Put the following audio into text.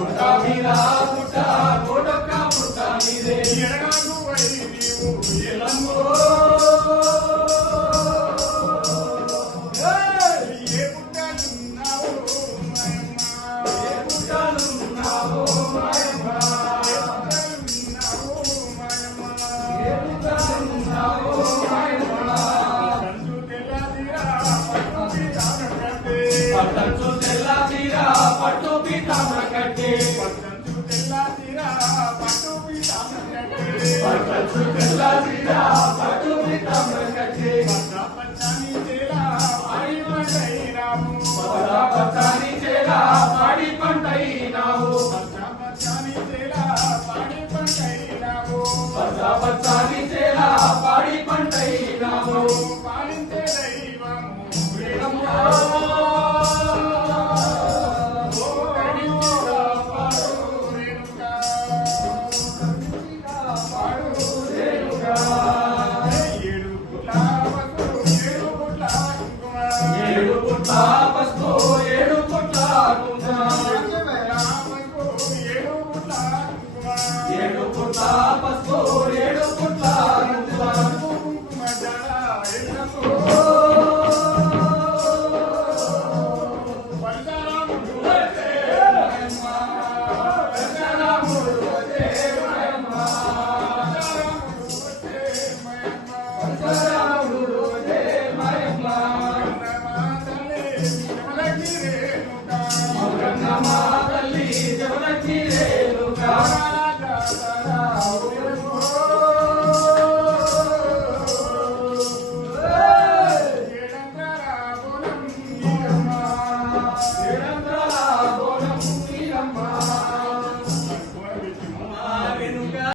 పుట్ట మీద పుట్ట కోటొక్క పుట్ట మీదే ఎరగాకు వై నీవు ఎలమ్మో ఏ పుట్టలున్నావు మాయమ్మ ఏ పుట్టలున్నావో మాయమ్మ ఏ పుట్టలున్నావో మాయమ్మ పట్టంచు తెల్ల తీర పట్టు పీతాంబర కట్టే పట్టంచు తెల్ల తీర పట్టు పీతాంబర కట్టే పచ్చని చేల పాడి పంటైనాము పచ్చని చేల పాడి పంటైనావు